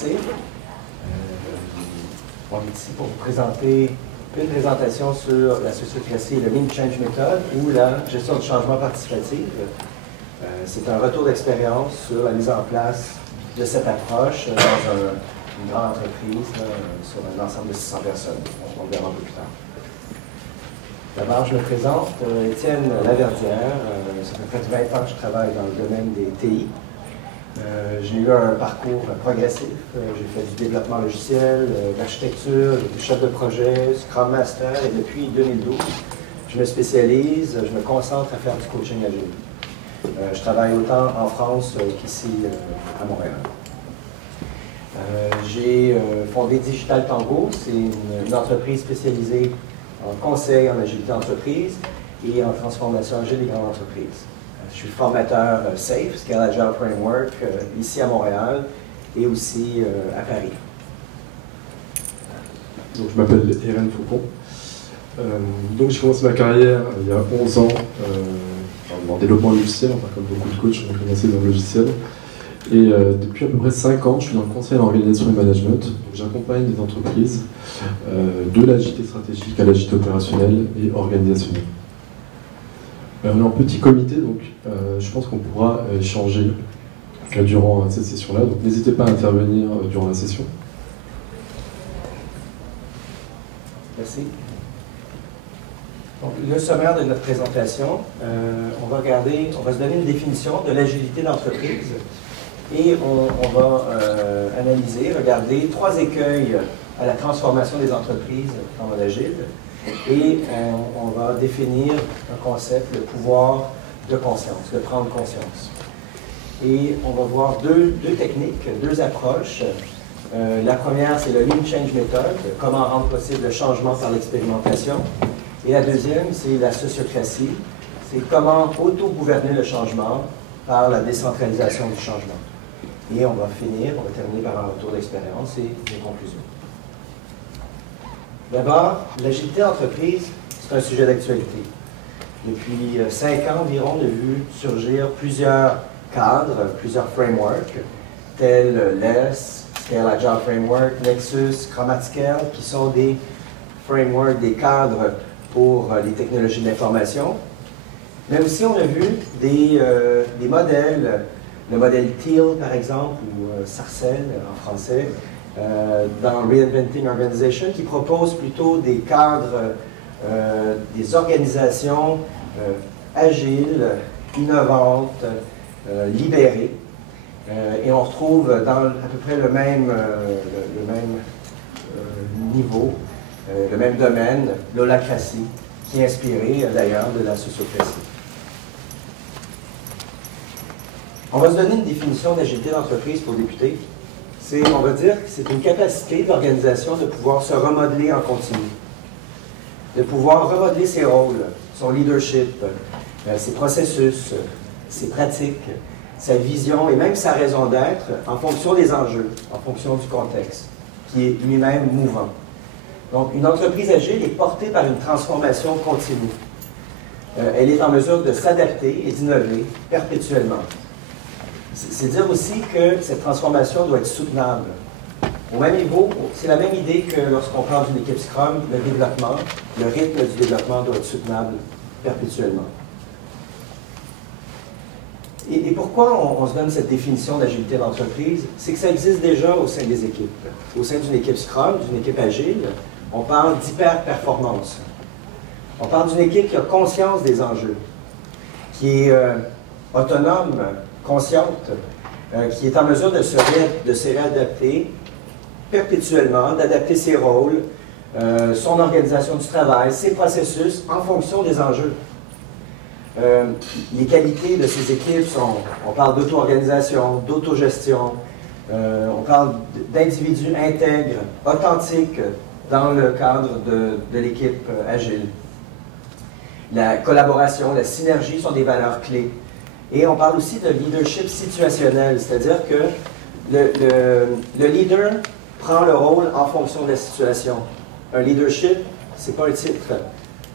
passé. On est ici pour vous présenter une présentation sur la sociocratie et le Lean Change Method ou la gestion du changement participatif. C'est un retour d'expérience sur la mise en place de cette approche dans une grande entreprise sur un ensemble de 600 personnes. On le verra un peu plus tard. D'abord, je me présente, Étienne Laverdière. Ça fait près de 20 ans que je travaille dans le domaine des TI. J'ai eu un parcours progressif. J'ai fait du développement logiciel, de l'architecture, du chef de projet, Scrum Master, et depuis 2012, je me spécialise, je me concentre à faire du coaching agile. Je travaille autant en France qu'ici à Montréal. J'ai fondé Digital Tango. C'est une entreprise spécialisée en conseil en agilité d'entreprise et en transformation agile des grandes entreprises. Je suis formateur SAFe, Scale Agile Framework, ici à Montréal et aussi à Paris. Donc, je m'appelle Eren Faucon. Donc j'ai commencé ma carrière il y a 11 ans en développement logiciel, enfin, comme beaucoup de coachs, j'ai commencé dans le logiciel. Et depuis à peu près 5 ans, je suis dans le conseil en organisation et management. Donc j'accompagne des entreprises de l'agilité stratégique à l'agilité opérationnelle et organisationnelle. On est en petit comité, donc je pense qu'on pourra échanger durant cette session-là. Donc n'hésitez pas à intervenir durant la session. Merci. Donc, le sommaire de notre présentation, on va se donner une définition de l'agilité d'entreprise et on va analyser, regarder 3 écueils à la transformation des entreprises dans l'agile. Et on va définir un concept, le pouvoir de conscience, de prendre conscience. Et on va voir deux techniques, 2 approches. La première, c'est le Lean Change Method, comment rendre possible le changement par l'expérimentation. Et la deuxième, c'est la sociocratie, c'est comment auto-gouverner le changement par la décentralisation du changement. Et on va terminer par un retour d'expérience et des conclusions. D'abord, l'agilité d'entreprise, c'est un sujet d'actualité. Depuis 5 ans environ, on a vu surgir plusieurs cadres, plusieurs frameworks, tels LESS, Scale Agile Framework, Nexus, Chromatical, qui sont des frameworks, des cadres pour les technologies de l'information. Mais aussi, on a vu des modèles, le modèle TEAL, par exemple, ou Sarcel en français, dans Reinventing Organization, qui propose plutôt des cadres, des organisations agiles, innovantes, libérées. Et on retrouve dans à peu près le même niveau, le même domaine, l'holacratie, qui est inspirée d'ailleurs de la sociocratie. On va se donner une définition d'agilité d'entreprise pour débuter. On va dire que c'est une capacité de l'organisation de pouvoir se remodeler en continu, de pouvoir remodeler ses rôles, son leadership, ses processus, ses pratiques, sa vision et même sa raison d'être en fonction des enjeux, en fonction du contexte, qui est lui-même mouvant. Donc, une entreprise agile est portée par une transformation continue. Elle est en mesure de s'adapter et d'innover perpétuellement. C'est dire aussi que cette transformation doit être soutenable. Au même niveau, c'est la même idée que lorsqu'on parle d'une équipe Scrum, le rythme du développement doit être soutenable perpétuellement. Et pourquoi on se donne cette définition d'agilité d'entreprise? C'est que ça existe déjà au sein des équipes. Au sein d'une équipe Scrum, d'une équipe agile, on parle d'hyper-performance. On parle d'une équipe qui a conscience des enjeux, qui est autonome, consciente, qui est en mesure de se réadapter perpétuellement, d'adapter ses rôles, son organisation du travail, ses processus en fonction des enjeux. Les qualités de ces équipes sont, on parle d'auto-organisation, d'autogestion, on parle d'individus intègres, authentiques dans le cadre de l'équipe agile. La collaboration, la synergie sont des valeurs clés. Et on parle aussi de leadership situationnel, c'est-à-dire que le leader prend le rôle en fonction de la situation. Un leadership, ce n'est pas un titre,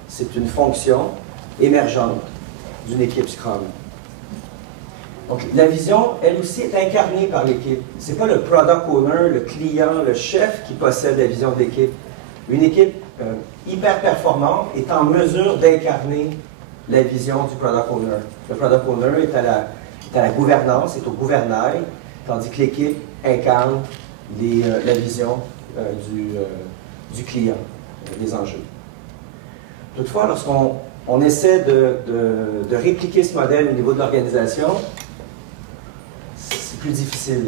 c'est une fonction émergente d'une équipe Scrum. Donc, la vision, elle aussi, est incarnée par l'équipe. Ce n'est pas le product owner, le client, le chef qui possède la vision de l'équipe. Une équipe hyper performante est en mesure d'incarner la vision du product owner. Le product owner est à la gouvernance, est au gouvernail, tandis que l'équipe incarne la vision du client, des enjeux. Toutefois, lorsqu'on essaie de répliquer ce modèle au niveau de l'organisation, c'est plus difficile.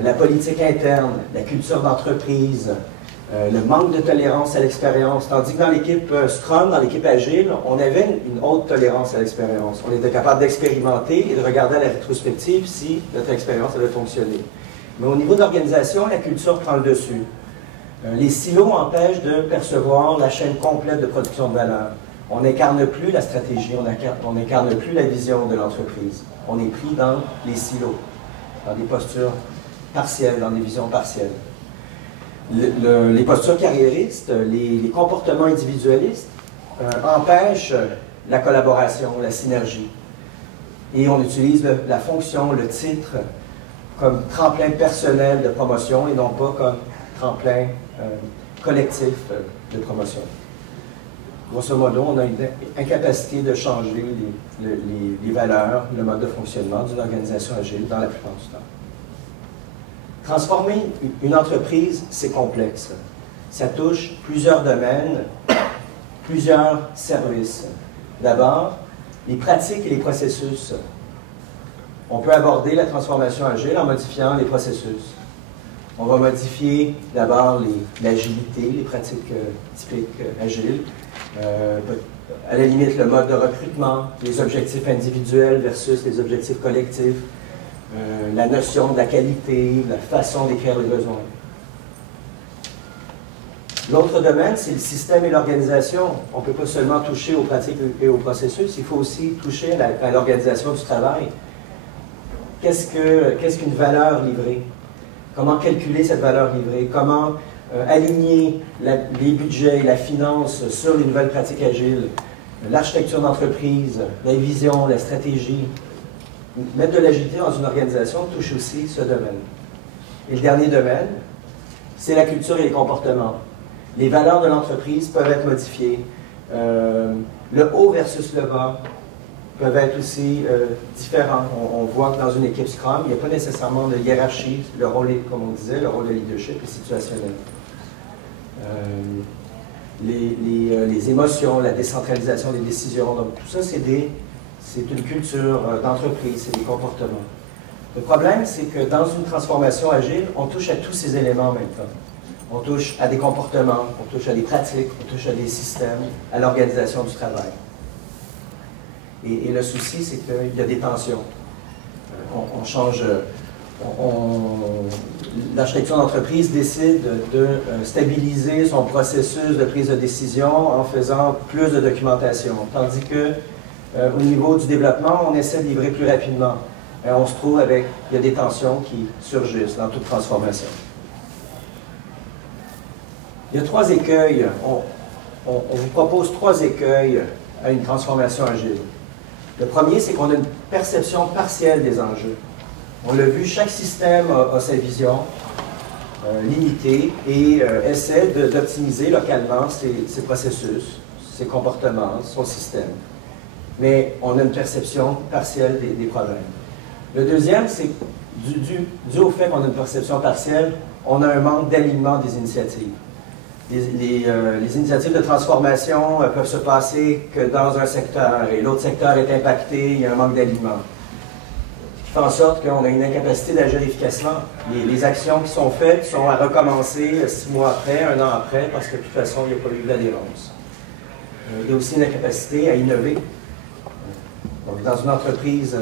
La politique interne, la culture d'entreprise, le manque de tolérance à l'expérience, tandis que dans l'équipe Scrum, dans l'équipe Agile, on avait une haute tolérance à l'expérience. On était capable d'expérimenter et de regarder à la rétrospective si notre expérience avait fonctionné. Mais au niveau de l'organisation, la culture prend le dessus. Les silos empêchent de percevoir la chaîne complète de production de valeur. On n'incarne plus la stratégie, on n'incarne plus la vision de l'entreprise. On est pris dans les silos, dans des postures partielles, dans des visions partielles. Les postures carriéristes, les comportements individualistes empêchent la collaboration, la synergie. Et on utilise la fonction, le titre, comme tremplin personnel de promotion et non pas comme tremplin collectif de promotion. Grosso modo, on a une incapacité de changer les valeurs, le mode de fonctionnement d'une organisation agile dans la plupart du temps. Transformer une entreprise, c'est complexe. Ça touche plusieurs domaines, plusieurs services. D'abord, les pratiques et les processus. On peut aborder la transformation agile en modifiant les processus. On va modifier d'abord l'agilité, les pratiques typiques agiles, à la limite le mode de recrutement, les objectifs individuels versus les objectifs collectifs, la notion de la qualité, la façon d'écrire les besoins. L'autre domaine, c'est le système et l'organisation. On ne peut pas seulement toucher aux pratiques et aux processus, il faut aussi toucher à l'organisation du travail. Qu'est-ce qu'une valeur livrée? Comment calculer cette valeur livrée? Comment aligner les budgets et la finance sur les nouvelles pratiques agiles? L'architecture d'entreprise, la vision, la stratégie. Mettre de l'agilité dans une organisation touche aussi ce domaine. Et le dernier domaine, c'est la culture et les comportements. Les valeurs de l'entreprise peuvent être modifiées. Le haut versus le bas peuvent être aussi différents. On voit que dans une équipe Scrum, il n'y a pas nécessairement de hiérarchie. Le rôle est, comme on disait, le rôle de leadership est situationnel. Les émotions, la décentralisation des décisions, donc tout ça, c'est une culture d'entreprise, c'est des comportements. Le problème, c'est que dans une transformation agile, on touche à tous ces éléments en même temps. On touche à des comportements, on touche à des pratiques, on touche à des systèmes, à l'organisation du travail. Et le souci, c'est qu'il y a des tensions. On change... L'architecture d'entreprise décide de stabiliser son processus de prise de décision en faisant plus de documentation, tandis que au niveau du développement, on essaie de livrer plus rapidement. Et on se trouve avec, il y a des tensions qui surgissent dans toute transformation. Il y a 3 écueils. On vous propose 3 écueils à une transformation agile. Le premier, c'est qu'on a une perception partielle des enjeux. On l'a vu, chaque système a sa vision limitée et essaie d'optimiser localement ses processus, ses comportements, son système. Mais on a une perception partielle des problèmes. Le deuxième, c'est dû au fait qu'on a une perception partielle, on a un manque d'alignement des initiatives. Les initiatives de transformation peuvent se passer que dans un secteur et l'autre secteur est impacté, il y a un manque d'alignement. Ce qui fait en sorte qu'on a une incapacité d'agir efficacement. Les actions qui sont faites sont à recommencer 6 mois après, 1 an après, parce que de toute façon, il n'y a pas eu d'adhérence. Il y a aussi une incapacité à innover. Donc, dans une entreprise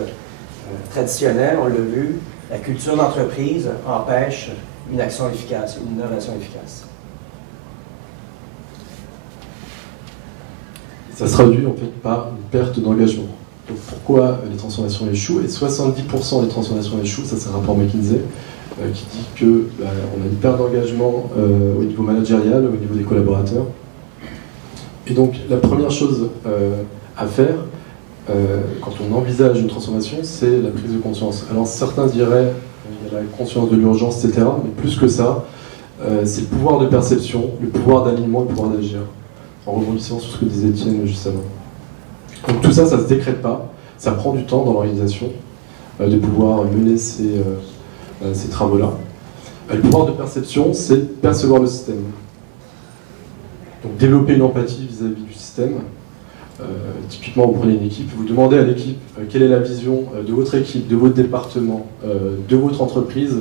traditionnelle, on l'a vu, la culture d'entreprise empêche une action efficace, une innovation efficace. Ça se traduit en fait par une perte d'engagement. Donc pourquoi les transformations échouent? Et 70% des transformations échouent, ça c'est un rapport McKinsey qui dit qu'on a une perte d'engagement au niveau managérial, au niveau des collaborateurs. Et donc la première chose à faire, quand on envisage une transformation, c'est la prise de conscience. Alors certains diraient il y a la conscience de l'urgence, etc. Mais plus que ça, c'est le pouvoir de perception, le pouvoir d'alignement et le pouvoir d'agir. En rebondissant sur ce que disait Étienne juste avant. Donc tout ça, ça ne se décrète pas. Ça prend du temps dans l'organisation de pouvoir mener ces travaux-là. Le pouvoir de perception, c'est percevoir le système. Donc développer une empathie vis-à-vis du système. Typiquement, vous prenez une équipe, vous demandez à l'équipe quelle est la vision de votre équipe, de votre département, de votre entreprise,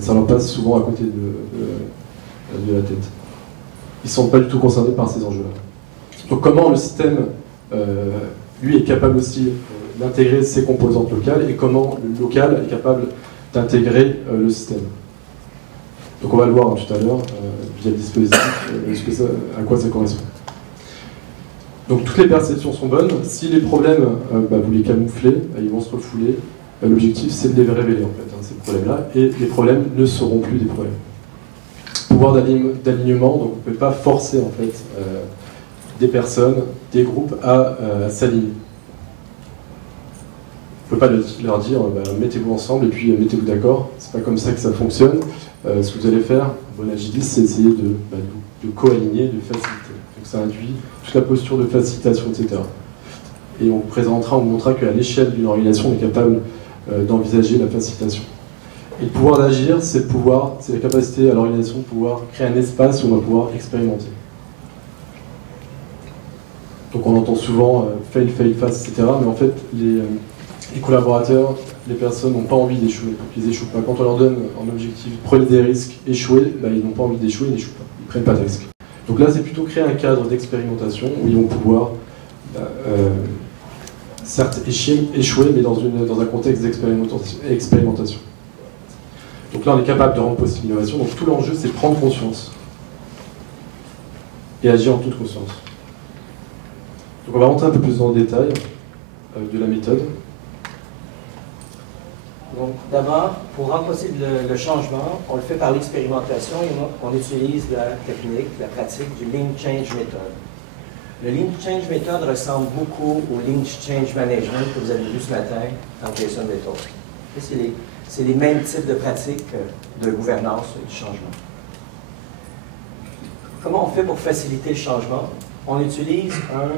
ça leur passe souvent à côté de la tête. Ils ne sont pas du tout concernés par ces enjeux-là. Donc comment le système, lui, est capable aussi d'intégrer ses composantes locales et comment le local est capable d'intégrer le système. Donc on va le voir tout à l'heure via le dispositif, à quoi ça correspond. Donc toutes les perceptions sont bonnes. Si les problèmes, vous les camouflez, ils vont se refouler. L'objectif, c'est de les révéler, en fait, ces problèmes-là. Et les problèmes ne seront plus des problèmes. Pouvoir d'alignement, donc on ne peut pas forcer, en fait, des personnes, des groupes à s'aligner. On ne peut pas leur dire, mettez-vous ensemble et puis mettez-vous d'accord. C'est pas comme ça que ça fonctionne. Ce que vous allez faire, bon agiliste, c'est essayer de co-aligner, de faciliter. Donc ça induit toute la posture de facilitation, etc. Et on montrera qu'à l'échelle d'une organisation, on est capable d'envisager la facilitation. Et le pouvoir d'agir, c'est la capacité à l'organisation de pouvoir créer un espace où on va pouvoir expérimenter. Donc on entend souvent fail, fast, etc. Mais en fait, les collaborateurs, les personnes n'ont pas envie d'échouer. Donc ils n'échouent pas. Quand on leur donne en objectif, prenez des risques, échouez, ils n'ont pas envie d'échouer, ils n'échouent pas. Ils ne prennent pas de risques. Donc là, c'est plutôt créer un cadre d'expérimentation où ils vont pouvoir, certes, échouer, mais dans un contexte d'expérimentation. Donc là, on est capable de rendre possible l'innovation. Donc tout l'enjeu, c'est prendre conscience et agir en toute conscience. Donc on va rentrer un peu plus dans le détail de la méthode. Donc d'abord, pour rendre possible le changement, on le fait par l'expérimentation et on utilise la technique, la pratique du Lean Change Method. Le Lean Change Method ressemble beaucoup au Lean Change Management que vous avez vu ce matin en Jason Method. C'est les mêmes types de pratiques de gouvernance et du changement. Comment on fait pour faciliter le changement? On utilise un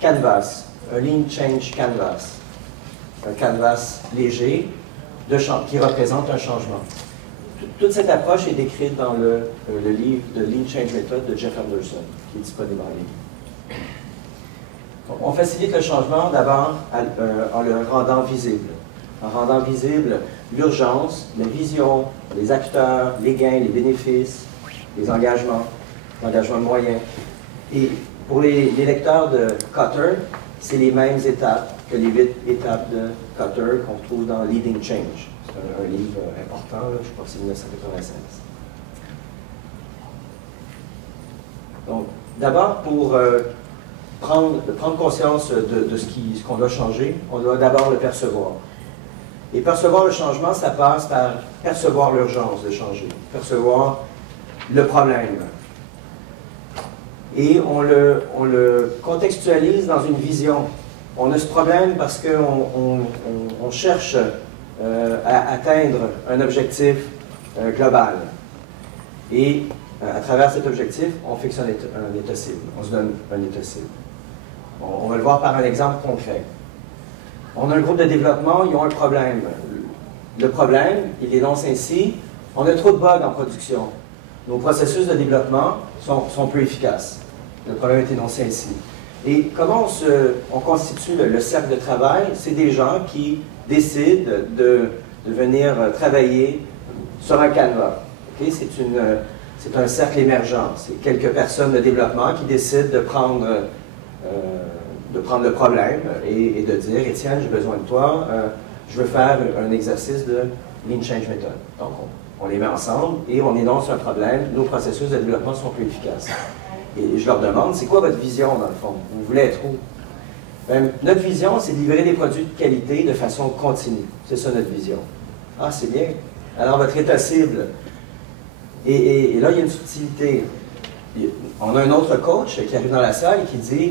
canvas, un Lean Change Canvas. Un canvas léger qui représente un changement. Toute cette approche est décrite dans le livre de Lean Change Method de Jeff Anderson, qui est disponible en ligne. Donc, on facilite le changement d'abord en le rendant visible. En rendant visible l'urgence, la vision, les acteurs, les gains, les bénéfices, les engagements, l'engagement moyen. Et pour les lecteurs de Kotter, c'est les mêmes étapes que les 8 étapes de Kotter qu'on trouve dans Leading Change. C'est un livre important, je crois que c'est 1996. Donc, d'abord, pour prendre conscience de ce qu'on doit changer, on doit d'abord le percevoir. Et percevoir le changement, ça passe par percevoir l'urgence de changer, percevoir le problème. Et on le contextualise dans une vision. On a ce problème parce qu'on cherche à atteindre un objectif global. Et à travers cet objectif, on fixe un état cible. On se donne un état cible. On va le voir par un exemple concret. On a un groupe de développement, ils ont un problème. Le problème, il énonce ainsi, on a trop de bugs en production. Nos processus de développement sont peu efficaces. Le problème est énoncé ainsi. Et comment on constitue le cercle de travail? C'est des gens qui décident de venir travailler sur un canevas. Okay? C'est un cercle émergent. C'est quelques personnes de développement qui décident de prendre le problème et de dire « Étienne, j'ai besoin de toi, je veux faire un exercice de Lean Change Method. » Donc, on les met ensemble et on énonce un problème. Nos processus de développement sont plus efficaces. Et je leur demande, c'est quoi votre vision dans le fond? Vous voulez être où? Ben, notre vision, c'est de livrer des produits de qualité de façon continue. C'est ça notre vision. Ah, c'est bien. Alors, votre état cible. Et là, il y a une subtilité. On a un autre coach qui arrive dans la salle et qui dit,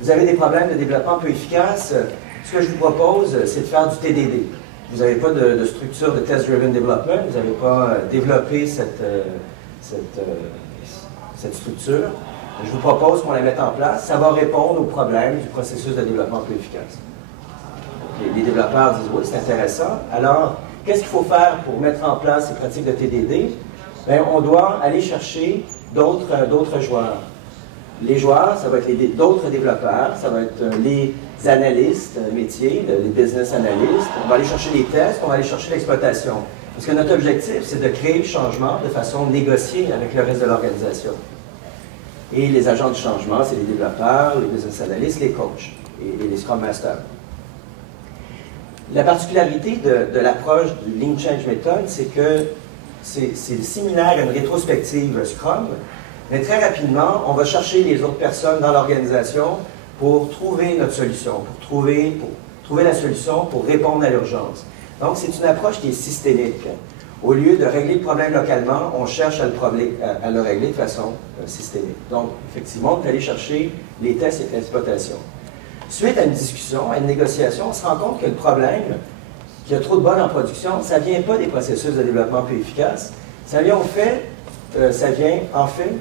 Vous avez des problèmes de développement peu efficaces. Ce que je vous propose, c'est de faire du TDD. Vous n'avez pas de structure de Test Driven Development, vous n'avez pas développé cette structure. Je vous propose qu'on la mette en place. Ça va répondre aux problèmes du processus de développement peu efficace. Les développeurs disent « Oui, c'est intéressant. » Alors, qu'est-ce qu'il faut faire pour mettre en place ces pratiques de TDD? Bien, on doit aller chercher d'autres joueurs. Les joueurs, ça va être d'autres développeurs, ça va être les analystes métiers, les business analysts. On va aller chercher les tests, on va aller chercher l'exploitation. Parce que notre objectif, c'est de créer le changement de façon négociée avec le reste de l'organisation. Et les agents du changement, c'est les développeurs, les business analysts, les coachs et les Scrum Masters. La particularité de l'approche du Lean Change Method, c'est que c'est similaire à une rétrospective Scrum, mais très rapidement, on va chercher les autres personnes dans l'organisation pour trouver notre solution, pour trouver la solution pour répondre à l'urgence. Donc, c'est une approche qui est systémique. Au lieu de régler le problème localement, on cherche à le régler de façon systémique. Donc, effectivement, on peut aller chercher les tests et l'exploitation. Suite à une discussion, à une négociation, on se rend compte que le problème, qu'il y a trop de bonnes en production, ça ne vient pas des processus de développement plus efficaces, ça vient en fait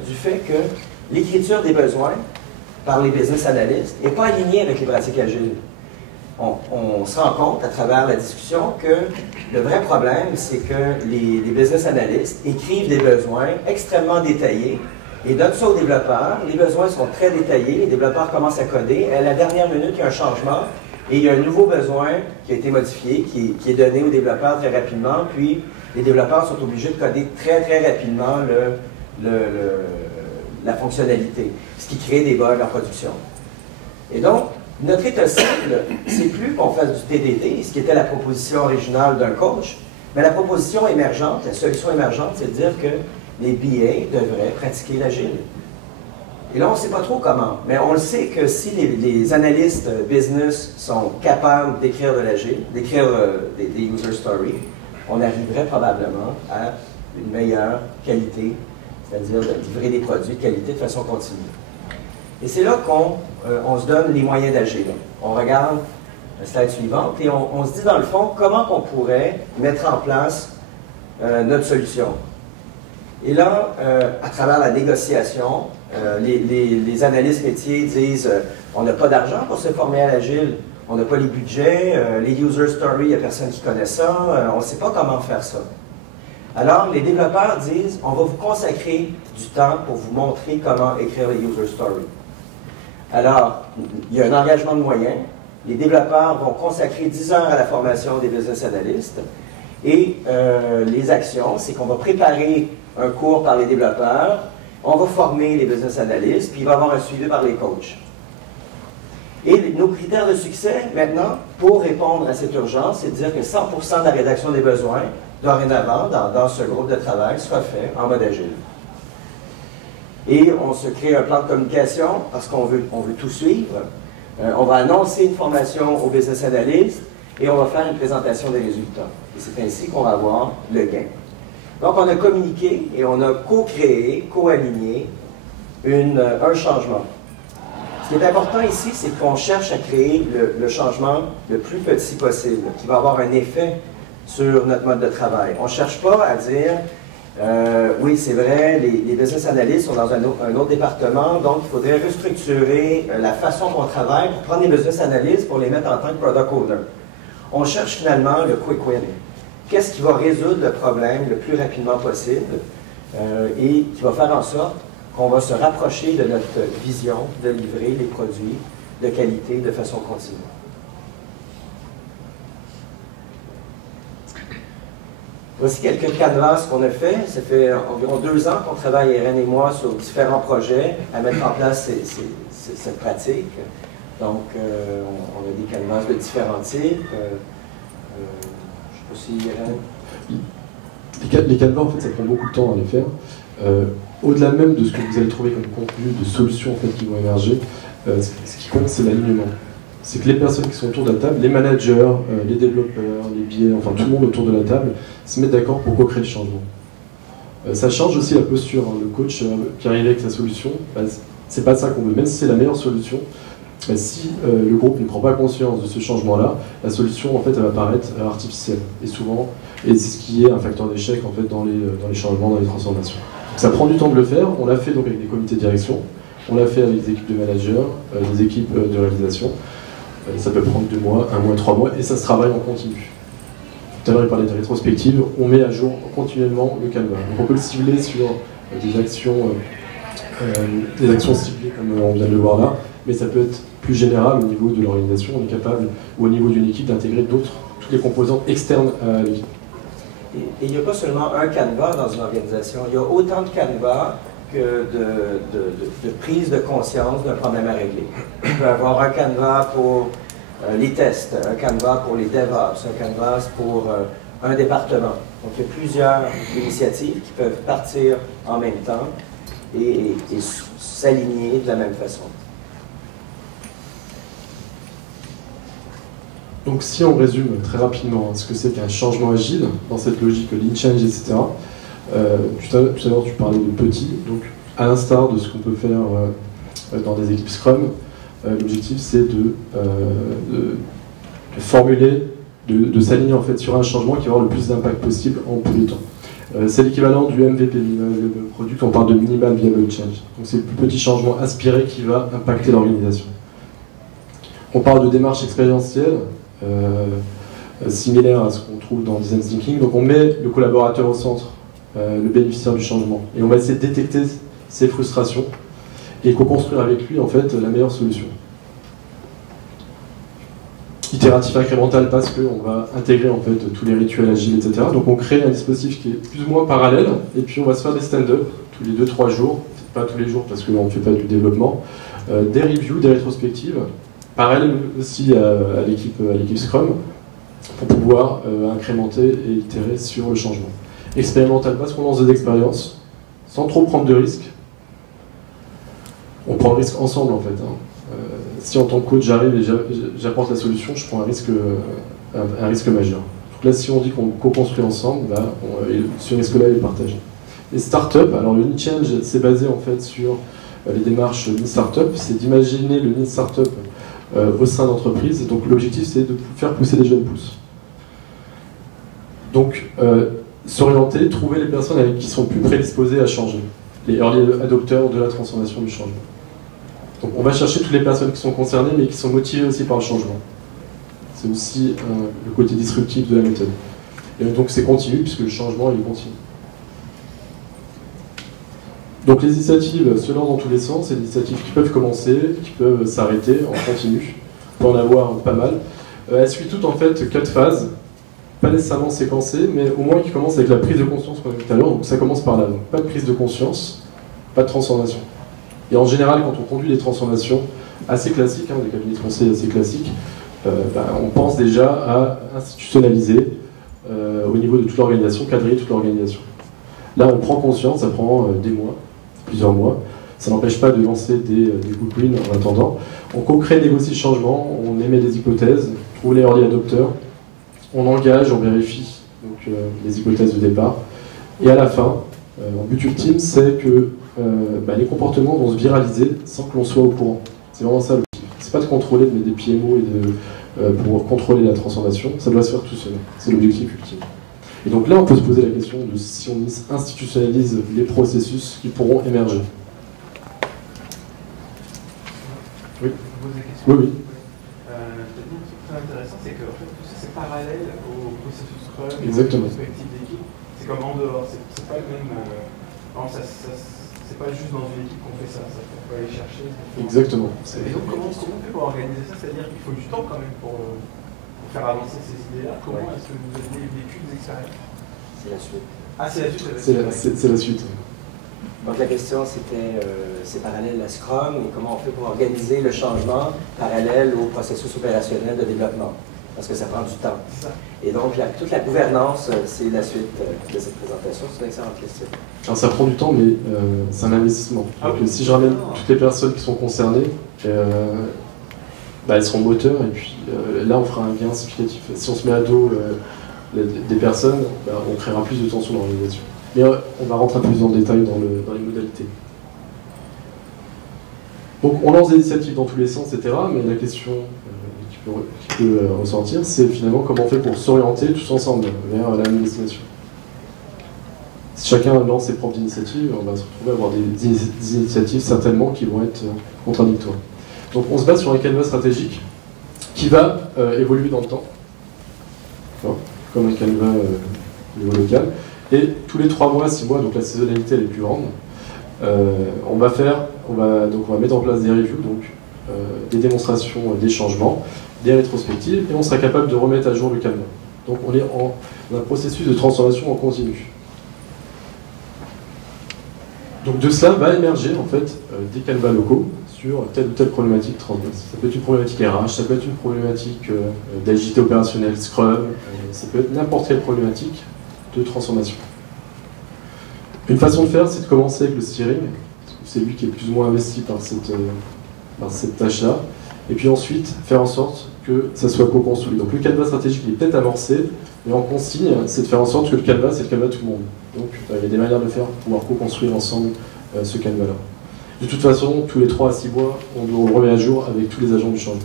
du fait que l'écriture des besoins par les business analysts n'est pas alignée avec les pratiques agiles. On se rend compte à travers la discussion que le vrai problème, c'est que les business analysts écrivent des besoins extrêmement détaillés et donnent ça aux développeurs. Les besoins sont très détaillés, les développeurs commencent à coder. À la dernière minute, il y a un changement et il y a un nouveau besoin qui a été modifié, qui est donné aux développeurs très rapidement, puis les développeurs sont obligés de coder très rapidement la fonctionnalité, ce qui crée des bugs en production. Et donc, notre état cible, c'est plus qu'on fasse du TDD, ce qui était la proposition originale d'un coach, mais la proposition émergente, la solution émergente, c'est de dire que les BA devraient pratiquer l'agile. Et là, on ne sait pas trop comment, mais on le sait que si les analystes business sont capables d'écrire de l'agile, d'écrire des user stories, on arriverait probablement à une meilleure qualité, c'est-à-dire de livrer des produits de qualité de façon continue. Et c'est là qu'on se donne les moyens d'agir. On regarde la slide suivante et on se dit dans le fond comment on pourrait mettre en place notre solution. Et là, à travers la négociation, les analystes métiers disent on n'a pas d'argent pour se former à l'agile, on n'a pas les budgets, les user stories, il n'y a personne qui connaît ça, on ne sait pas comment faire ça. Alors, les développeurs disent on va vous consacrer du temps pour vous montrer comment écrire les user stories. Alors, il y a un engagement de moyens. Les développeurs vont consacrer 10 heures à la formation des business analysts. Et les actions, c'est qu'on va préparer un cours par les développeurs, on va former les business analysts, puis il va y avoir un suivi par les coachs. Et nos critères de succès, maintenant, pour répondre à cette urgence, c'est de dire que 100% de la rédaction des besoins, dorénavant, dans ce groupe de travail, sera fait en mode agile. Et on se crée un plan de communication parce qu'on veut tout suivre. On va annoncer une formation aux business analysts et on va faire une présentation des résultats. Et c'est ainsi qu'on va avoir le gain. Donc, on a communiqué et on a co-créé, co-aligné un changement. Ce qui est important ici, c'est qu'on cherche à créer le changement le plus petit possible, qui va avoir un effet sur notre mode de travail. On ne cherche pas à dire oui, c'est vrai, les business analysts sont dans un autre département, donc il faudrait restructurer la façon dont on travaille pour prendre les business analysts pour les mettre en tant que product owner. On cherche finalement le quick win. Qu'est-ce qui va résoudre le problème le plus rapidement possible et qui va faire en sorte qu'on va se rapprocher de notre vision de livrer les produits de qualité de façon continue. Voici quelques canevas qu'on a fait. Ça fait environ 2 ans qu'on travaille, Irène et moi, sur différents projets à mettre en place cette pratique. Donc, on a des canevas de différents types. Je ne sais pas si Irène... Les canevas, en fait, ça prend beaucoup de temps à les faire. Au-delà même de ce que vous allez trouver comme contenu, de solutions en fait, qui vont émerger, ce qui compte, c'est l'alignement. C'est que les personnes qui sont autour de la table, les managers, les développeurs, les BA, enfin tout le monde autour de la table, se mettent d'accord pour co-créer le changement. Ça change aussi la posture. Hein. Le coach qui arrive avec sa solution, c'est pas ça qu'on veut. Même si c'est la meilleure solution, Si le groupe ne prend pas conscience de ce changement-là, la solution en fait, elle va paraître artificielle. Et souvent, et c'est ce qui est un facteur d'échec en fait, dans les changements, dans les transformations. Donc, ça prend du temps de le faire. On l'a fait donc avec des comités de direction, on l'a fait avec des équipes de managers, des équipes de réalisation. Ça peut prendre 2 mois, 1 mois, 3 mois, et ça se travaille en continu. Tout à l'heure, il parlait de rétrospective, on met à jour continuellement le canevas. Donc on peut le cibler sur des actions ciblées, comme on vient de le voir là, mais ça peut être plus général au niveau de l'organisation. On est capable, ou au niveau d'une équipe, d'intégrer toutes les composantes externes à l'équipe. Et il n'y a pas seulement un canevas dans une organisation, il y a autant de canevas que de prise de conscience d'un problème à régler. Il peut y avoir un canevas pour les tests, un canevas pour les DevOps, un canevas pour un département. Donc il y a plusieurs initiatives qui peuvent partir en même temps et s'aligner de la même façon. Donc si on résume très rapidement ce que c'est qu'un changement agile, dans cette logique Lean Change, etc., tout à l'heure tu parlais de petits, donc à l'instar de ce qu'on peut faire dans des équipes Scrum, l'objectif c'est de formuler, de s'aligner en fait sur un changement qui va avoir le plus d'impact possible en peu de temps. C'est l'équivalent du MVP, Minimal Viable Product, on parle de Minimal Viable Change. Donc c'est le plus petit changement aspiré qui va impacter l'organisation. On parle de démarche expérientielle, similaire à ce qu'on trouve dans Design Thinking. Donc on met le collaborateur au centre, le bénéficiaire du changement, et on va essayer de détecter ses frustrations et co-construire avec lui en fait la meilleure solution. Itératif incrémental parce qu'on va intégrer en fait tous les rituels agiles, etc. Donc on crée un dispositif qui est plus ou moins parallèle, et puis on va se faire des stand-up tous les 2-3 jours, peut-être pas tous les jours parce qu'on ne fait pas du développement, des reviews, des rétrospectives, parallèle aussi à l'équipe Scrum, pour pouvoir incrémenter et itérer sur le changement. Expérimental parce qu'on lance des expériences, sans trop prendre de risques. On prend le risque ensemble en fait. Si en tant que coach j'arrive et j'apporte la solution, je prends un risque majeur. Donc là, si on dit qu'on co-construit ensemble, ce risque-là il est partagé. Les startups, alors le Lean Change, c'est basé en fait sur les démarches Lean Startup, c'est d'imaginer le Lean Startup au sein d'entreprises. Donc l'objectif c'est de faire pousser les jeunes pousses. Donc s'orienter, trouver les personnes qui sont plus prédisposées à changer, les early adopteurs de la transformation du changement. Donc on va chercher toutes les personnes qui sont concernées mais qui sont motivées aussi par le changement. C'est aussi le côté disruptif de la méthode. Et donc c'est continu puisque le changement il est continu. Donc les initiatives se lancent dans tous les sens, c'est des initiatives qui peuvent commencer, qui peuvent s'arrêter en continu. On peut en avoir pas mal. Elles suivent toutes en fait 4 phases, pas nécessairement séquencées, mais au moins qui commencent avec la prise de conscience qu'on a vu tout à l'heure. Donc ça commence par là. Donc pas de prise de conscience, pas de transformation. Et en général, quand on conduit des transformations assez classiques, des cabinets de conseil assez classiques, on pense déjà à institutionnaliser au niveau de toute l'organisation, cadrer toute l'organisation. Là, on prend conscience, ça prend des mois, plusieurs mois. Ça n'empêche pas de lancer des quick wins en attendant. On co-crée, négocie le changement, on émet des hypothèses, trouve les early adopters, on engage, on vérifie donc, les hypothèses de départ. Et à la fin, mon but ultime, c'est que les comportements vont se viraliser sans que l'on soit au courant. C'est vraiment ça l'objectif. C'est pas de contrôler, de mettre des PMO pour contrôler la transformation, ça doit se faire tout seul. C'est l'objectif ultime. Et donc là, on peut se poser la question de si on institutionnalise les processus qui pourront émerger. Oui. Oui, oui. Très intéressant, c'est que en fait, tout ça c'est parallèle au processus Scrum, exactement. Perspective d'équipe. C'est comme en dehors, c'est pas le même. C'est pas juste dans une équipe qu'on fait ça, faut aller chercher. Exactement. Et donc comment on fait pour organiser ça? C'est-à-dire qu'il faut du temps quand même pour faire avancer ces idées-là. Comment est-ce que vous avez vécu des expériences? C'est la suite. Ah, c'est la suite. C'est la suite. Donc la question c'était, c'est parallèle à Scrum et comment on fait pour organiser le changement parallèle au processus opérationnel de développement, parce que ça prend du temps. Et donc toute la gouvernance, c'est la suite de cette présentation. C'est une excellente question. Alors ça prend du temps, mais c'est un investissement. Donc si je ramène toutes les personnes qui sont concernées, elles seront moteurs et puis là on fera un gain significatif. Si on se met à dos des personnes, on créera plus de tension dans l'organisation. Mais on va rentrer un peu plus en détail dans les modalités. Donc on lance des initiatives dans tous les sens, etc. Mais la question qui peut ressortir, c'est finalement comment on fait pour s'orienter tous ensemble vers la même destination. Si chacun lance ses propres initiatives, on va se retrouver à avoir des initiatives certainement qui vont être contradictoires. Donc on se base sur un canevas stratégique qui va évoluer dans le temps, comme un canevas au niveau local. Et tous les 3 mois, 6 mois, donc la saisonnalité elle est plus grande, on va mettre en place des reviews, donc des démonstrations des changements, des rétrospectives, et on sera capable de remettre à jour le canevas. Donc on est dans un processus de transformation en continu. Donc de cela va émerger en fait des canevas locaux sur telle ou telle problématique transverse. Ça peut être une problématique RH, ça peut être une problématique d'agilité opérationnelle, Scrum, ça peut être n'importe quelle problématique de transformation. Une façon de faire, c'est de commencer avec le steering, c'est lui qui est plus ou moins investi par cette tâche-là, et puis ensuite faire en sorte que ça soit co-construit. Donc le canevas stratégique il est peut-être amorcé, mais en consigne, c'est de faire en sorte que le canevas, c'est le canevas de tout le monde. Donc il y a des manières de faire pour pouvoir co-construire ensemble ce canevas-là. De toute façon, tous les 3 à 6 mois, on le remet à jour avec tous les agents du changement.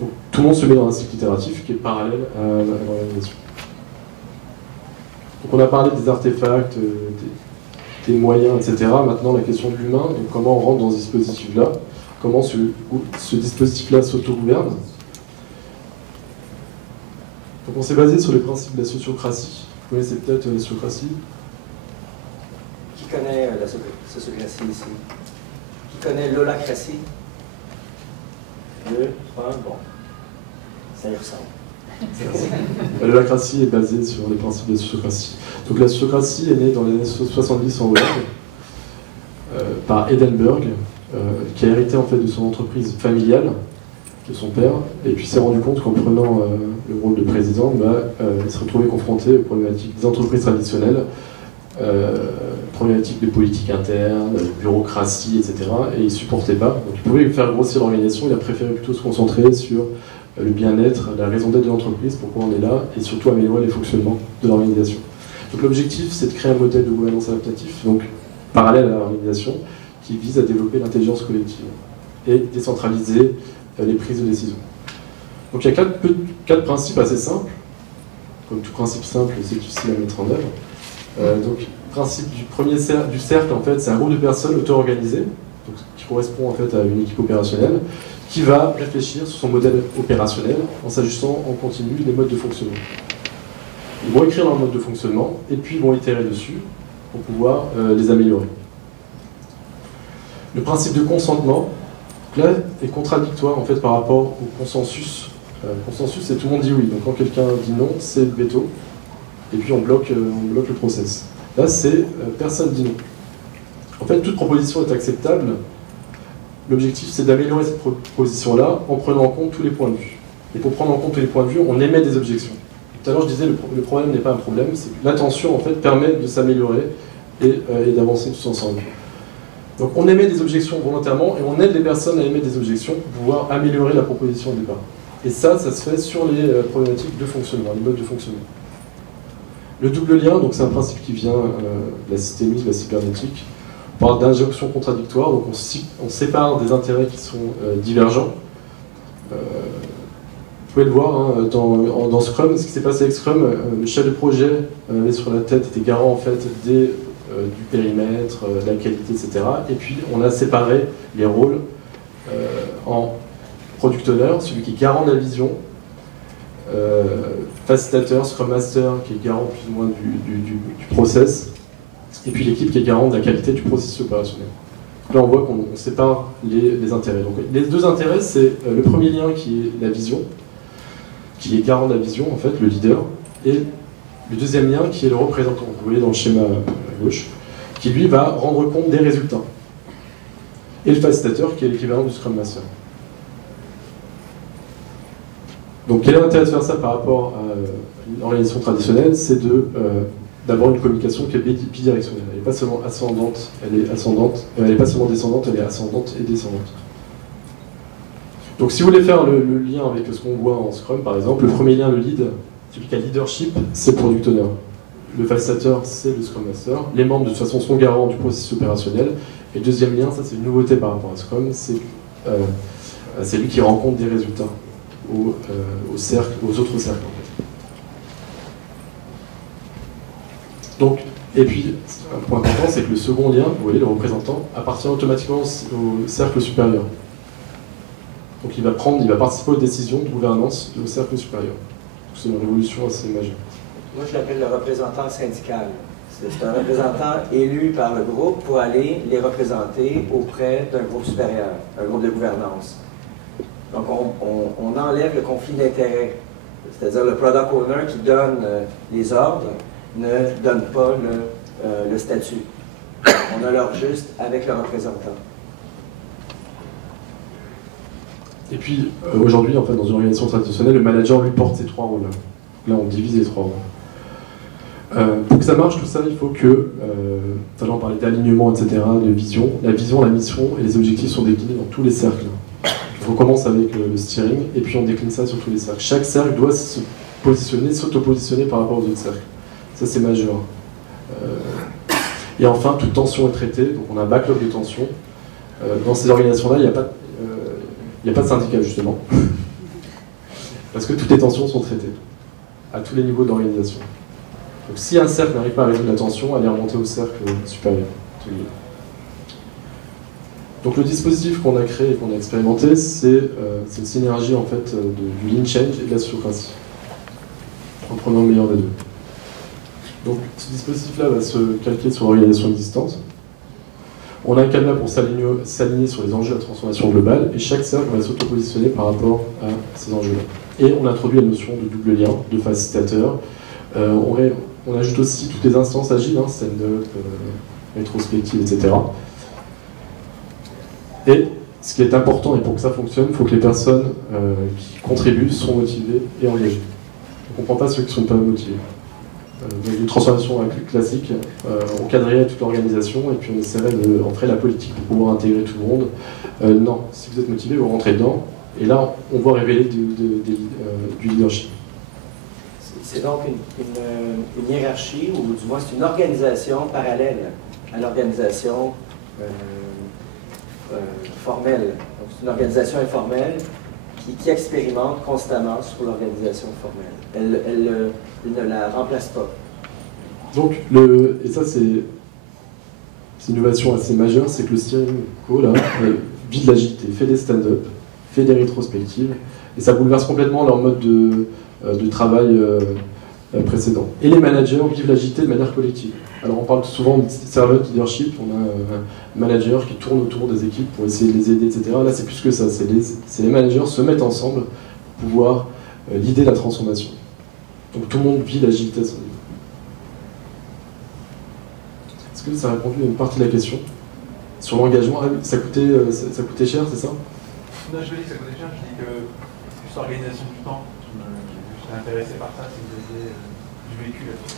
Donc tout le monde se met dans un cycle itératif qui est parallèle à l'organisation. Donc on a parlé des artefacts, des moyens, etc. Maintenant, la question de l'humain et comment on rentre dans ce dispositif-là, comment ce dispositif-là s'autogouverne. Donc on s'est basé sur les principes de la sociocratie. Vous connaissez peut-être la sociocratie? Qui connaît la sociocratie ici? Qui connaît l'holacratie? 2, 3, bon. Ça y ressemble. L'holacratie est basée sur les principes de la sociocratie. Donc la sociocratie est née dans les années 70 en Hollande par Edenburg, qui a hérité en fait de son entreprise familiale, de son père, et puis s'est rendu compte qu'en prenant le rôle de président, il se retrouvait confronté aux problématiques des entreprises traditionnelles, problématiques de politique interne, de bureaucratie, etc. Et il ne supportait pas. Donc il pouvait faire grossir l'organisation, il a préféré plutôt se concentrer sur le bien-être, la raison d'être de l'entreprise, pourquoi on est là, et surtout améliorer les fonctionnements de l'organisation. Donc l'objectif, c'est de créer un modèle de gouvernance adaptatif, donc parallèle à l'organisation, qui vise à développer l'intelligence collective et décentraliser les prises de décision. Donc il y a 4 principes assez simples. Comme tout principe simple, c'est difficile à mettre en œuvre. Donc le principe du cercle, en fait, c'est un groupe de personnes auto-organisées, qui correspond en fait à une équipe opérationnelle, qui va réfléchir sur son modèle opérationnel en s'ajustant en continu les modes de fonctionnement. Ils vont écrire leur mode de fonctionnement et puis ils vont itérer dessus pour pouvoir les améliorer. Le principe de consentement, là, est contradictoire en fait par rapport au consensus. Consensus, c'est tout le monde dit oui. Donc quand quelqu'un dit non, c'est le veto. Et puis on bloque le process. Là, c'est personne dit non. En fait, toute proposition est acceptable. L'objectif, c'est d'améliorer cette proposition-là en prenant en compte tous les points de vue. Et pour prendre en compte tous les points de vue, on émet des objections. Tout à l'heure, je disais, le problème n'est pas un problème, c'est que l'attention, en fait, permet de s'améliorer et d'avancer tous ensemble. Donc on émet des objections volontairement et on aide les personnes à émettre des objections pour pouvoir améliorer la proposition au départ. Et ça se fait sur les problématiques de fonctionnement, les modes de fonctionnement. Le double lien, donc c'est un principe qui vient de la systémique, de la cybernétique. On parle d'injonction contradictoire, donc on sépare des intérêts qui sont divergents. Vous pouvez le voir hein, dans Scrum, ce qui s'est passé avec Scrum, le chef de projet avait sur la tête, était garant en fait du périmètre, de la qualité, etc. Et puis on a séparé les rôles en product owner, celui qui est garant de la vision, facilitateur, Scrum Master qui est garant plus ou moins du process, et puis l'équipe qui est garante de la qualité du processus opérationnel. Donc là on voit qu'on sépare les intérêts. Donc, les deux intérêts, c'est le premier lien qui est la vision, qui est garant de la vision en fait, le leader, et le deuxième lien qui est le représentant, vous voyez dans le schéma à gauche, qui lui va rendre compte des résultats. Et le facilitateur qui est l'équivalent du Scrum Master. Donc quel est l'intérêt de faire ça par rapport à une organisation traditionnelle? C'est d'avoir une communication qui est bidirectionnelle. Elle n'est pas seulement ascendante, elle est ascendante, elle n'est pas seulement descendante, elle est ascendante et descendante. Donc si vous voulez faire le lien avec ce qu'on voit en Scrum par exemple, le premier lien, le lead, celui qui a leadership, c'est le product owner. le facilitateur, c'est le Scrum Master. Les membres, de toute façon, sont garants du processus opérationnel. Et deuxième lien, ça c'est une nouveauté par rapport à Scrum, c'est lui qui rencontre des résultats aux autres cercles. En fait. Donc, et puis, un point important, c'est que le second lien, vous voyez, le représentant, appartient automatiquement au cercle supérieur. Donc il va participer aux décisions de gouvernance au cercle supérieur. C'est une révolution assez majeure. Moi, je l'appelle le représentant syndical. C'est un représentant élu par le groupe pour aller les représenter auprès d'un groupe supérieur, un groupe de gouvernance. Donc, on enlève le conflit d'intérêts. C'est-à-dire le product owner qui donne les ordres ne donne pas le statut. On a l'ordre juste avec le représentant. Et puis, aujourd'hui, en fait, dans une organisation traditionnelle, le manager lui porte ces trois rôles. Là, on divise les trois rôles. Pour que ça marche, tout ça, il faut que, tout à l'heure on parlait d'alignement, etc., de vision. La vision, la mission et les objectifs sont déclinés dans tous les cercles. On commence avec le steering, et puis on décline ça sur tous les cercles. Chaque cercle doit se positionner, s'auto-positionner par rapport aux autres cercles. Ça, c'est majeur. Et enfin, toute tension est traitée, donc on a un backlog de tension. Dans ces organisations-là, il n'y a pas de syndicat, justement. Parce que toutes les tensions sont traitées, à tous les niveaux de l'organisation. Donc si un cercle n'arrive pas à résoudre la tension, elle est remontée au cercle supérieur. Donc le dispositif qu'on a créé et qu'on a expérimenté, c'est une synergie en fait, du lean change et de la sociocratie, en prenant le meilleur des deux. Donc ce dispositif-là va se calquer sur l'organisation existante. On a un cadenas pour s'aligner sur les enjeux de la transformation globale, et chaque cercle va s'auto-positionner par rapport à ces enjeux-là. Et on introduit la notion de double lien, de facilitateur. On ajoute aussi toutes les instances agiles, hein, stand-up, rétrospective, etc. Et ce qui est important, et pour que ça fonctionne, il faut que les personnes qui contribuent soient motivées et engagées. On ne comprend pas ceux qui ne sont pas motivés. Une transformation classique, on cadrerait toute l'organisation et puis on essaierait d'en faire la politique pour pouvoir intégrer tout le monde. Non, si vous êtes motivé, vous rentrez dedans, et là on voit révéler du leadership. C'est donc une hiérarchie, ou du moins c'est une organisation parallèle à l'organisation formelle. Donc c'est une organisation informelle qui expérimente constamment sur l'organisation formelle. Elle ne la remplace pas. Donc, et ça c'est une innovation assez majeure, c'est que le steering co là, vit de l'agilité, fait des stand-up, fait des rétrospectives, et ça bouleverse complètement leur mode de travail précédent. Et les managers vivent l'agilité de manière collective. Alors on parle souvent de servant leadership, on a un manager qui tourne autour des équipes pour essayer de les aider, etc. Là c'est plus que ça, c'est les managers se mettent ensemble pour pouvoir l'idée de la transformation. Donc tout le monde vit l'agilité à son niveau. Est-ce que ça a répondu à une partie de la question? Sur l'engagement, ça coûtait cher, c'est ça? Non, je dis que ça coûtait cher, je dis que c'est plus l'organisation du temps. Je suis intéressé par ça, si vous aviez du vécu là-dessus.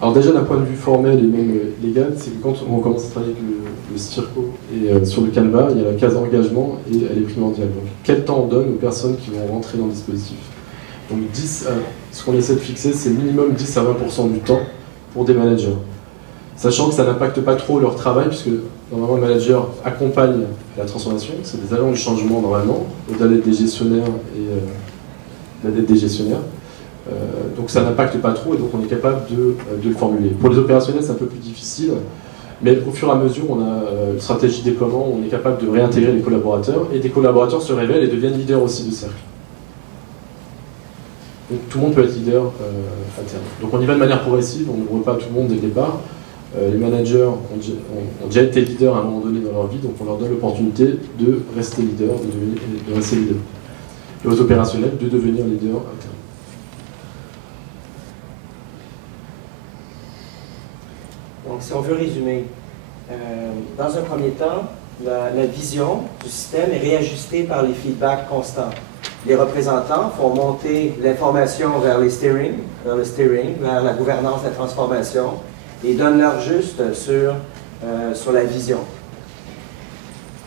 Alors déjà d'un point de vue formel et même légal, c'est que quand on commence à travailler avec le STIRCO et sur le Canva, il y a la case engagement et elle est primordiale. Donc quel temps on donne aux personnes qui vont rentrer dans le dispositif? Donc ce qu'on essaie de fixer, c'est minimum 10 à 20% du temps pour des managers. Sachant que ça n'impacte pas trop leur travail, puisque normalement le manager accompagne la transformation, c'est des agents du changement normalement, au-delà des gestionnaires et la dette des gestionnaires. Donc ça n'impacte pas trop et donc on est capable de le formuler. Pour les opérationnels, c'est un peu plus difficile, mais au fur et à mesure, on a une stratégie de déploiement, on est capable de réintégrer les collaborateurs et des collaborateurs se révèlent et deviennent leaders aussi de cercle. Donc tout le monde peut être leader à terme. Donc on y va de manière progressive, on n'ouvre pas tout le monde dès le départ. Les managers ont déjà été leaders à un moment donné dans leur vie, donc on leur donne l'opportunité de rester leader, de rester leader. Et aux opérationnels, de devenir leader à terme. Donc, si on veut résumer, dans un premier temps, la vision du système est réajustée par les feedbacks constants. Les représentants font monter l'information vers le steering, vers la gouvernance de la transformation, et donnent leur juste sur la vision.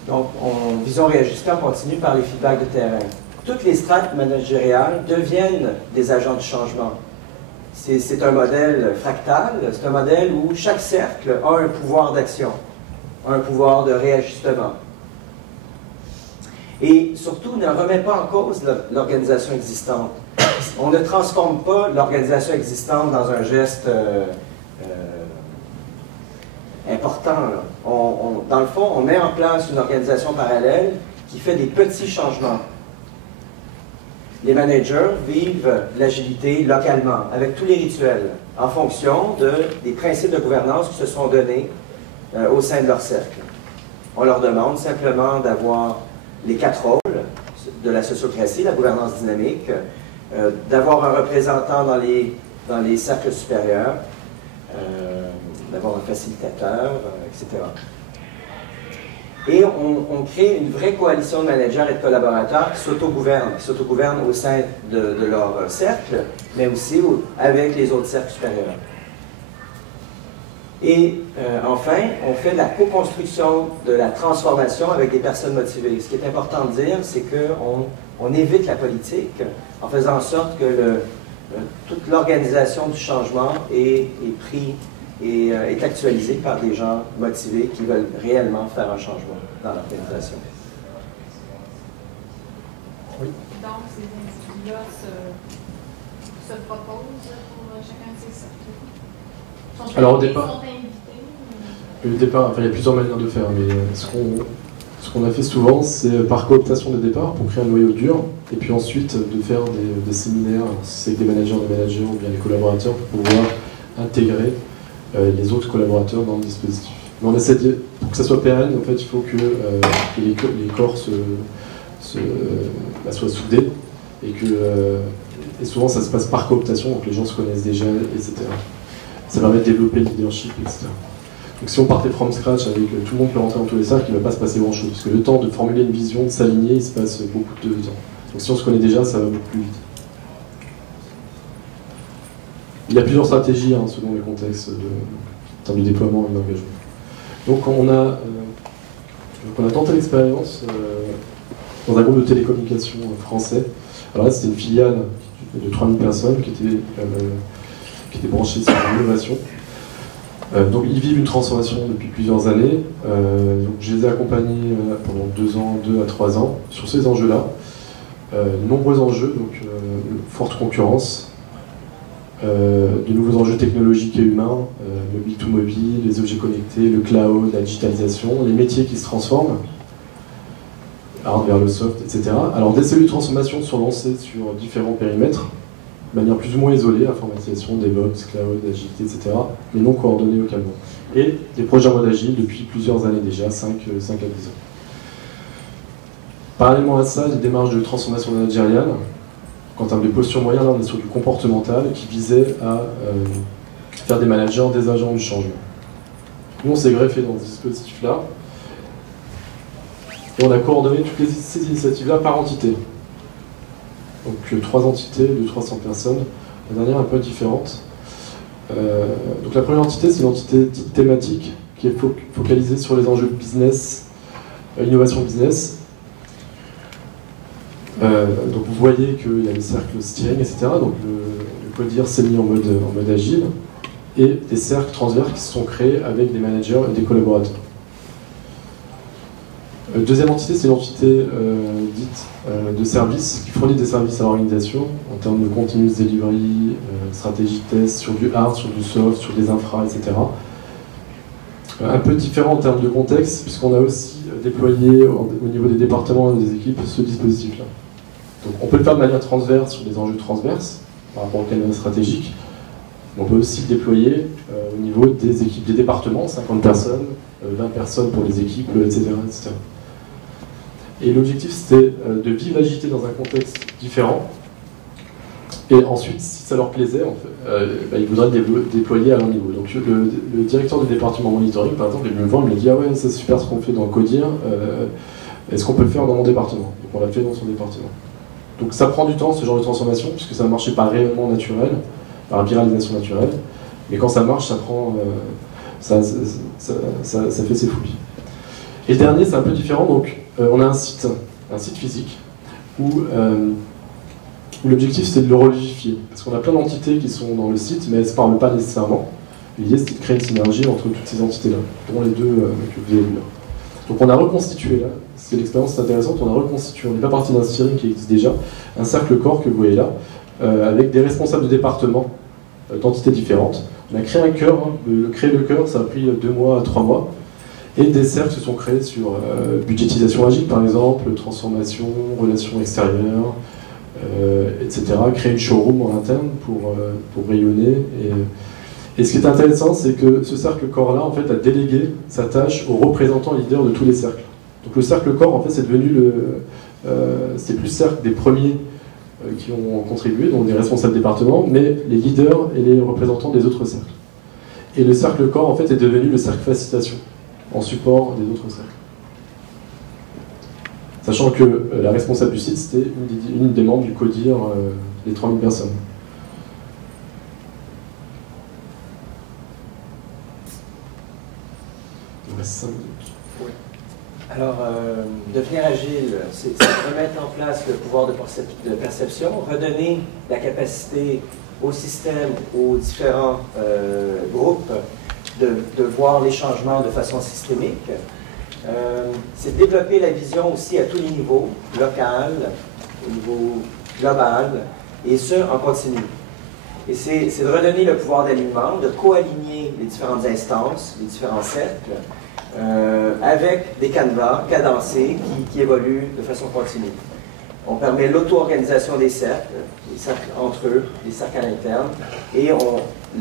Donc, vision réajustée, on continue par les feedbacks de terrain. Toutes les strates managériales deviennent des agents du changement. c'est un modèle fractal, c'est un modèle où chaque cercle a un pouvoir d'action, un pouvoir de réajustement. Et surtout, ne remet pas en cause l'organisation existante. On ne transforme pas l'organisation existante dans un geste important. Dans le fond, on met en place une organisation parallèle qui fait des petits changements. Les managers vivent l'agilité localement, avec tous les rituels, en fonction des principes de gouvernance qui se sont donnés au sein de leur cercle. On leur demande simplement d'avoir les 4 rôles de la sociocratie, la gouvernance dynamique, d'avoir un représentant dans les cercles supérieurs, d'avoir un facilitateur, etc. Et on crée une vraie coalition de managers et de collaborateurs qui s'autogouvernent au sein de leur cercle, mais aussi avec les autres cercles supérieurs. Et enfin, on fait de la co-construction, de la transformation avec des personnes motivées. Ce qui est important de dire, c'est qu'on évite la politique en faisant en sorte que toute l'organisation du changement est actualisée par des gens motivés qui veulent réellement faire un changement dans l'organisation. Oui. Donc, ces individus-là se proposent pour chacun de ces cercles. Alors au départ, il y a plusieurs manières de faire, mais ce qu'on a fait souvent, c'est par cooptation des départs pour créer un noyau dur, et puis ensuite de faire des séminaires, si c'est des managers ou bien les collaborateurs, pour pouvoir intégrer les autres collaborateurs dans le dispositif. Mais on essaie pour que ça soit pérenne, en fait, il faut que les corps soient soudés, et souvent ça se passe par cooptation, donc les gens se connaissent déjà, etc. Ça permet de développer le leadership, etc. Donc si on partait from scratch avec tout le monde peut rentrer dans tous les cercles, il ne va pas se passer grand-chose, parce que le temps de formuler une vision, de s'aligner, il se passe beaucoup de temps. Donc si on se connaît déjà, ça va beaucoup plus vite. Il y a plusieurs stratégies selon les contextes en termes de déploiement et d'engagement. Donc on a tenté l'expérience dans un groupe de télécommunications français. Alors là, c'était une filiale de 3000 personnes qui était branchée sur l'innovation. Donc ils vivent une transformation depuis plusieurs années. Donc, je les ai accompagnés pendant 2 à 3 ans sur ces enjeux-là. De nombreux enjeux, donc forte concurrence, de nouveaux enjeux technologiques et humains, mobile to mobile, les objets connectés, le cloud, la digitalisation, les métiers qui se transforment, hard vers le soft, etc. Alors des cellules de transformation sont lancées sur différents périmètres, de manière plus ou moins isolée, informatisation, DevOps, cloud, agilité, etc., mais non coordonnée localement. Et des projets en mode agile depuis plusieurs années déjà, 5 à 10 ans. Parallèlement à ça, des démarches de transformation managériale. En termes de posture moyenne, là on est sur du comportemental qui visait à faire des managers des agents du changement. Nous on s'est greffé dans ce dispositif-là et on a coordonné toutes ces initiatives-là par entité. Donc 3 entités de 300 personnes, la dernière un peu différente. Donc la première entité, c'est une entité thématique qui est focalisée sur les enjeux business, innovation business. Donc vous voyez qu'il y a les cercles steering, etc. Donc le codir s'est mis en mode agile, et des cercles transverses qui se sont créés avec des managers et des collaborateurs. Deuxième entité, c'est une entité dite de service, qui fournit des services à l'organisation en termes de continuous delivery, stratégie test, sur du hard, sur du soft, sur des infra, etc. Un peu différent en termes de contexte, puisqu'on a aussi déployé au niveau des départements et des équipes ce dispositif-là. Donc on peut le faire de manière transverse sur des enjeux transverses par rapport au canal stratégique. On peut aussi le déployer au niveau des équipes, des départements, 50 personnes, 20 personnes pour les équipes, etc. etc. Et l'objectif, c'était de vivre l'agilité dans un contexte différent. Et ensuite, si ça leur plaisait, en fait, ils voudraient le déployer à leur niveau. Donc le directeur du département monitoring, par exemple, il est venu me voir, il m'a dit « Ah ouais, c'est super ce qu'on fait dans le CODIR, est-ce qu'on peut le faire dans mon département ?» Donc on l'a fait dans son département. Donc ça prend du temps, ce genre de transformation, puisque ça ne marchait pas réellement naturel, par viralisation naturelle. Mais quand ça marche, ça prend, ça fait ses fouilles. Et le dernier, c'est un peu différent. Donc on a un site physique où où l'objectif c'était de le revivifier. Parce qu'on a plein d'entités qui sont dans le site, mais elles ne se parlent pas nécessairement. L'idée c'était de créer une synergie entre toutes ces entités-là, dont les deux que vous avez vues là. Donc on a reconstitué là, c'est l'expérience intéressante, on a reconstitué, on n'est pas parti d'un steering qui existe déjà, un cercle corps que vous voyez là, avec des responsables de départements d'entités différentes. On a créé un cœur, créer le cœur ça a pris 2 mois à 3 mois, et des cercles se sont créés sur budgétisation agile par exemple, transformation, relations extérieures, etc. Créer une showroom en interne pour rayonner. Et ce qui est intéressant, c'est que ce cercle corps-là, en fait, a délégué sa tâche aux représentants leaders de tous les cercles. Donc le cercle corps, en fait, c'est devenu c'est plus le cercle des premiers qui ont contribué, donc des responsables départements, mais les leaders et les représentants des autres cercles. Et le cercle corps, en fait, est devenu le cercle facilitation, en support des autres cercles. Sachant que la responsable du site, c'était une des membres du CODIR, des 3000 personnes. Il reste 5 minutes. Oui. Alors, devenir agile, c'est remettre en place le pouvoir de perception, redonner la capacité au système, aux différents groupes de voir les changements de façon systémique. C'est développer la vision aussi à tous les niveaux, local, au niveau global, et ce, en continu. Et c'est de redonner le pouvoir d'alignement, de co-aligner les différentes instances, les différents cercles, avec des canevas cadencés qui évoluent de façon continue. On permet l'auto-organisation des cercles, les cercles entre eux, les cercles à l'interne, et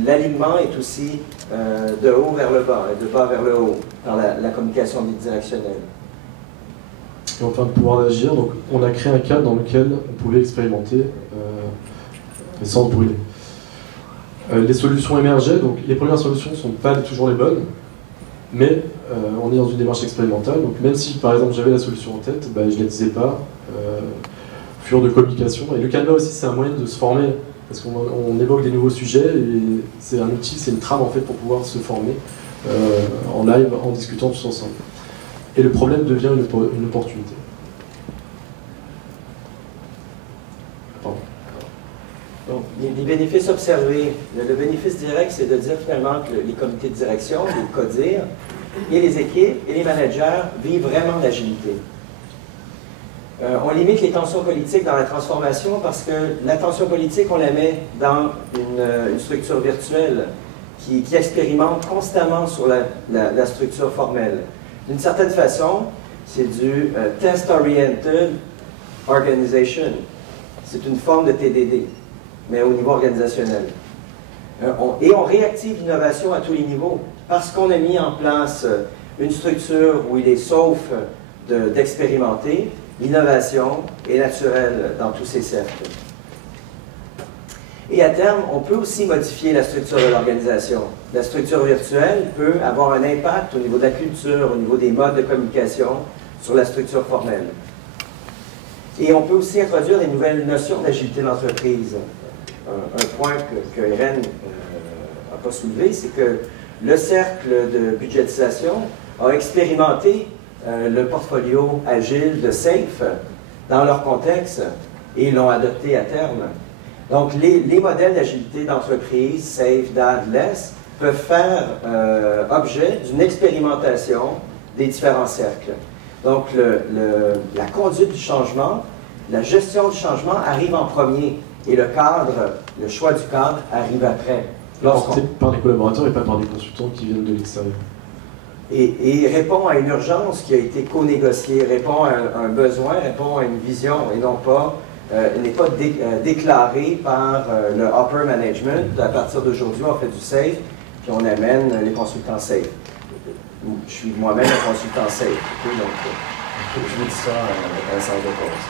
l'alignement est aussi de haut vers le bas, et de bas vers le haut, dans la communication bidirectionnelle. Et enfin, le pouvoir d'agir, donc on a créé un cadre dans lequel on pouvait expérimenter sans se brûler. Les solutions émergeaient, donc les premières solutions ne sont pas toujours les bonnes, mais on est dans une démarche expérimentale, donc même si par exemple j'avais la solution en tête, je ne la disais pas, fur de communication. Et le Canva aussi c'est un moyen de se former, parce qu'on évoque des nouveaux sujets, et c'est un outil, c'est une trame en fait pour pouvoir se former en live, en discutant tous ensemble. Et le problème devient une opportunité. Pardon. Donc, les bénéfices observés. Le bénéfice direct, c'est de dire finalement que les comités de direction, les CODIR, et les équipes et les managers vivent vraiment l'agilité. On limite les tensions politiques dans la transformation parce que la tension politique, on la met dans une structure virtuelle qui expérimente constamment sur la structure formelle. D'une certaine façon, c'est du Test-Oriented Organization. C'est une forme de TDD, mais au niveau organisationnel. Et on réactive l'innovation à tous les niveaux. Parce qu'on a mis en place une structure où il est sauf d'expérimenter, l'innovation est naturelle dans tous ces cercles. Et à terme, on peut aussi modifier la structure de l'organisation. La structure virtuelle peut avoir un impact au niveau de la culture, au niveau des modes de communication, sur la structure formelle. Et on peut aussi introduire des nouvelles notions d'agilité d'entreprise. Un point que Irène n'a pas soulevé, c'est que le cercle de budgétisation a expérimenté le portfolio agile de SAFE dans leur contexte et l'ont adopté à terme. Donc, les modèles d'agilité d'entreprise, SAFE, DAD, LESS, peuvent faire objet d'une expérimentation des différents cercles. Donc, la conduite du changement, la gestion du changement arrive en premier et le cadre, le choix du cadre arrive après. Porté par des collaborateurs et pas par des consultants qui viennent de l'extérieur. Et répond à une urgence qui a été co-négociée, répond à un besoin, répond à une vision et non pas, n'est pas déclaré par le upper management. À partir d'aujourd'hui, on fait du SAFE, puis on amène les consultants SAFE. Je suis moi-même un consultant SAFE, donc je vous dis ça avec un sens de cause.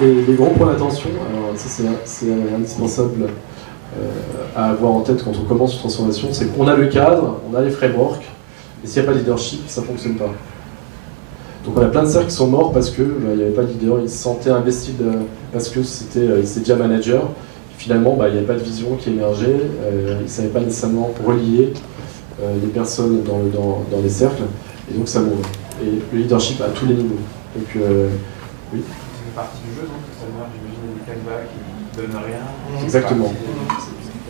Et les gros points d'attention, alors ça c'est indispensable à avoir en tête quand on commence une transformation, c'est qu'on a le cadre, on a les frameworks, et s'il n'y a pas de leadership, ça ne fonctionne pas. Donc on a plein de cercles qui sont morts parce qu'il n'y avait pas de leader, ils se sentaient investis parce que c'était déjà manager. Finalement, il n'y avait pas de vision qui émergeait, ils ne savaient pas nécessairement relier les personnes dans les cercles, et donc ça mourait. Et le leadership à tous les niveaux. Donc, oui. C'est une partie du jeu, donc ça meurt, j'imagine, canevas qui ne donne rien. Exactement.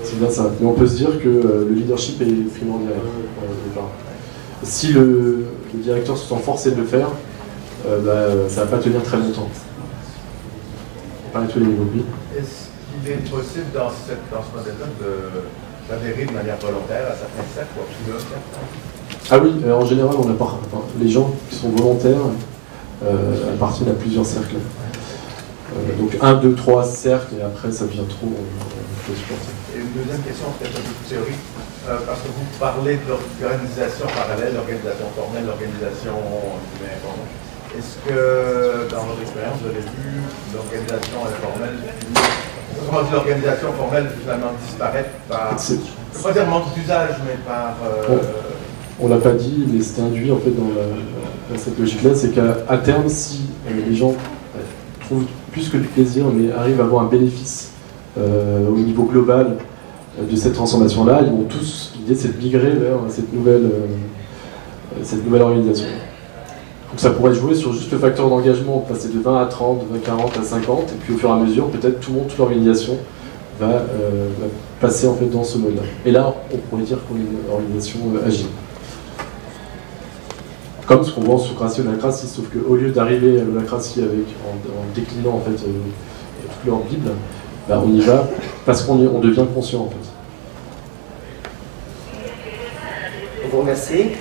C'est bien ça. Mais on peut se dire que le leadership est primordial au départ. Si le directeur se sent forcé de le faire, ça ne va pas tenir très longtemps. Pas à tous les niveaux. Est-ce qu'il est possible dans ce modèle-là d'adhérer de manière volontaire à certains cercles ou à tout là? Ah oui, en général, on apporte, les gens qui sont volontaires appartiennent à plusieurs cercles. Donc 1, 2, 3 cercles, et après ça devient trop supporter. Et une deuxième question, peut-être un peu plus théorique, parce que vous parlez de l'organisation parallèle, l'organisation formelle, l'organisation informelle. Est-ce que, dans votre expérience, vous avez vu l'organisation informelle, comment dit l'organisation formelle, finalement disparaître par, je ne veux pas dire manque d'usage, mais par... On ne l'a pas dit, mais c'était induit en fait dans cette logique-là, c'est qu'à terme, si les gens trouvent plus que du plaisir, mais arrivent à avoir un bénéfice au niveau global de cette transformation-là, ils vont tous, l'idée c'est de migrer vers cette nouvelle organisation. Donc ça pourrait jouer sur juste le facteur d'engagement, passer de 20 à 30, de 40 à 50, et puis au fur et à mesure, peut-être tout le monde, toute l'organisation va passer en fait dans ce mode-là. Et là, on pourrait dire qu'on est une organisation agile. Comme ce qu'on voit en Socratie ou Lacratie, sauf qu'au lieu d'arriver à Lacratie en déclinant en fait toute leur Bible, on y va parce qu'on devient conscient en fait. Je vous remercie.